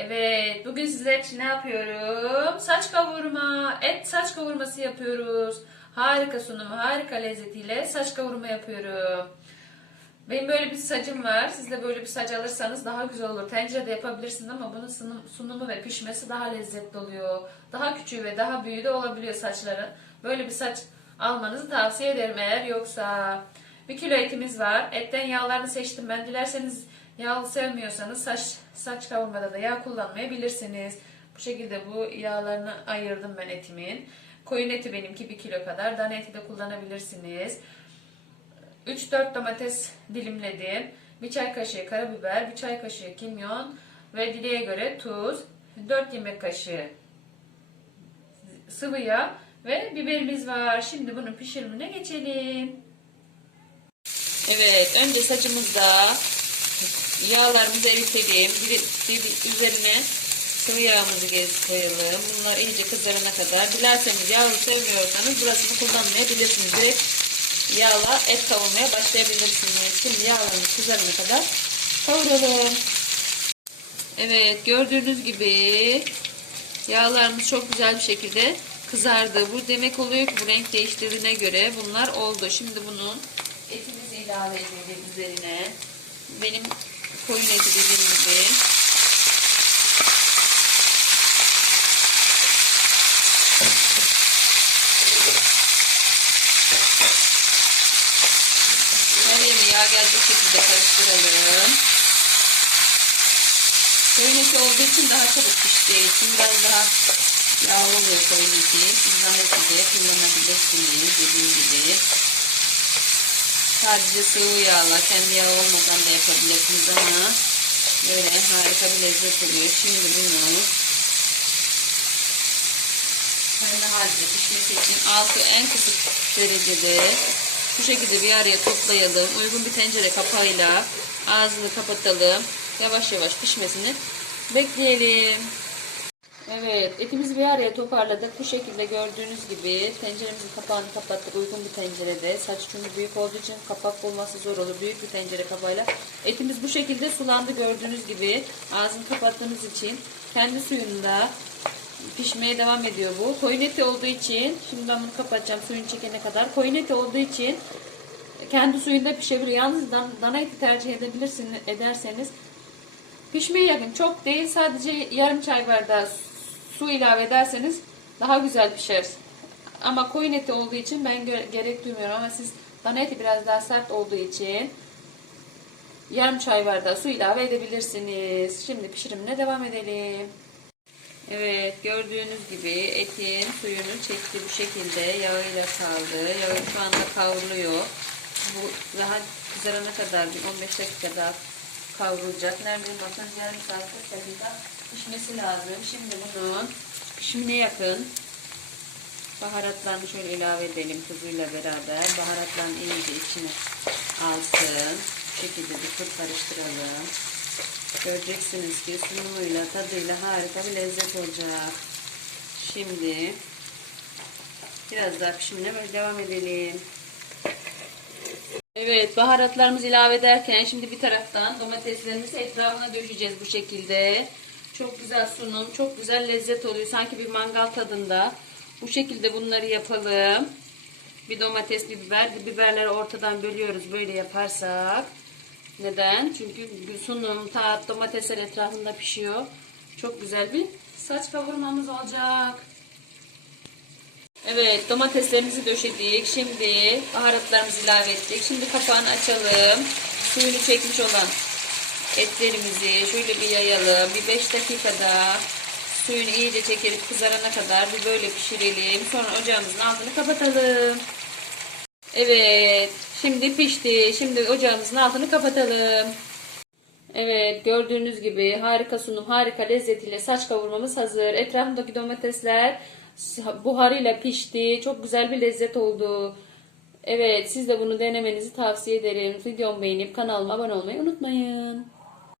Evet, bugün sizler için ne yapıyorum? Saç kavurma, et saç kavurması yapıyoruz. Harika sunum, harika lezzetiyle saç kavurma yapıyorum. Benim böyle bir sacım var. Siz de böyle bir saç alırsanız daha güzel olur. Tencerede yapabilirsiniz ama bunun sunum- sunumu ve pişmesi daha lezzetli oluyor. Daha küçüğü ve daha büyüğü de olabiliyor saçların. Böyle bir saç almanızı tavsiye ederim eğer yoksa. Bir kilo etimiz var. Etten yağlarını seçtim ben. Dilerseniz yağlı sevmiyorsanız saç saç kavurmada da yağ kullanmayabilirsiniz. Bu şekilde bu yağlarını ayırdım ben etimin. Koyun eti benimki 1 kilo kadar. Dana eti de kullanabilirsiniz. 3-4 domates dilimledim. Bir çay kaşığı karabiber, bir çay kaşığı kimyon ve dileğe göre tuz, 4 yemek kaşığı sıvı yağ ve biberimiz var. Şimdi bunun pişirimine geçelim. Evet, önce saçımızda yağlarımızı eritelim. Bir, bir- üzerine sıvı yağımızı koyalım. Bunlar iyice kızarana kadar. Dilerseniz yağlı sevmiyorsanız burasını kullanmayabilirsiniz. Direkt yağla et kavurmaya başlayabilirsiniz. Şimdi yağlarımız kızarana kadar kavuralım. Evet gördüğünüz gibi yağlarımız çok güzel bir şekilde kızardı. Bu demek oluyor ki bu renk değiştirdiğine göre bunlar oldu. Şimdi bunun etimizi ilave edelim üzerine. Benim koyun eti dediğim gibi. Her yerine yağ gelecek şekilde karıştıralım. Koyun eti olduğu için daha çabuk piştiği için biraz daha yağlı oluyor koyun eti. Siz dana eti de kullanabilirsiniz dediğim gibi. Sadece sıvı yağla, kendi yağ olmadan da yapabilirsiniz ama böyle harika bir lezzet oluyor. Şimdi bunu kendi halinde pişmesi için altı en kısık derecede bu şekilde bir araya toplayalım. Uygun bir tencere kapağıyla ağzını kapatalım. Yavaş yavaş pişmesini bekleyelim. Evet, etimizi bir araya toparladık. Bu şekilde gördüğünüz gibi tenceremizin kapağını kapattık uygun bir tencerede. Saç çünkü büyük olduğu için kapak bulması zor olur. Büyük bir tencere kapağıyla. Etimiz bu şekilde sulandı gördüğünüz gibi. Ağzını kapattığımız için kendi suyunda pişmeye devam ediyor bu. Koyun eti olduğu için, şimdi ben bunu kapatacağım suyunu çekene kadar. Koyun eti olduğu için kendi suyunda pişebilir. Yalnız dan- dana eti tercih edebilirsiniz ederseniz Pişmeye yakın. Çok değil. Sadece yarım çay bardağı su ilave ederseniz daha güzel pişer. Ama koyun eti olduğu için ben gerek duymuyorum. Ama siz dana eti biraz daha sert olduğu için yarım çay bardağı su ilave edebilirsiniz. Şimdi pişirimine devam edelim. Evet gördüğünüz gibi etin suyunu çekti bu şekilde yağıyla saldı. Yağı şu anda kavruluyor. Bu daha kızarana kadar bir 15 dakika daha kavrulacak. Nerede bakın yarım saat 40 dakika pişmesi lazım. Şimdi bunun pişimine yakın baharatlarını şöyle ilave edelim tuzuyla beraber. Baharatların iyice içine alsın. Bu şekilde bir tur karıştıralım. Göreceksiniz ki sunumuyla, tadıyla harika bir lezzet olacak. Şimdi biraz daha pişimine böyle devam edelim. Evet baharatlarımızı ilave ederken şimdi bir taraftan domateslerimizi etrafına döşeceğiz bu şekilde. Çok güzel sunum, çok güzel lezzet oluyor. Sanki bir mangal tadında. Bu şekilde bunları yapalım. Bir domates, bir biber. Biberleri ortadan bölüyoruz böyle yaparsak. Neden? Çünkü sunum, tat, domatesler etrafında pişiyor. Çok güzel bir saç kavurmamız olacak. Evet domateslerimizi döşedik. Şimdi baharatlarımızı ilave ettik. Şimdi kapağını açalım. Suyunu çekmiş olan etlerimizi şöyle bir yayalım. Bir 5 dakikada suyunu iyice çekerek kızarana kadar bir böyle pişirelim. Sonra ocağımızın altını kapatalım. Evet şimdi pişti. Şimdi ocağımızın altını kapatalım. Evet gördüğünüz gibi harika sunum, harika lezzetiyle saç kavurmamız hazır. Etrafındaki domatesler buharıyla pişti. Çok güzel bir lezzet oldu. Evet siz de bunu denemenizi tavsiye ederim. Videomu beğenip kanalıma abone olmayı unutmayın.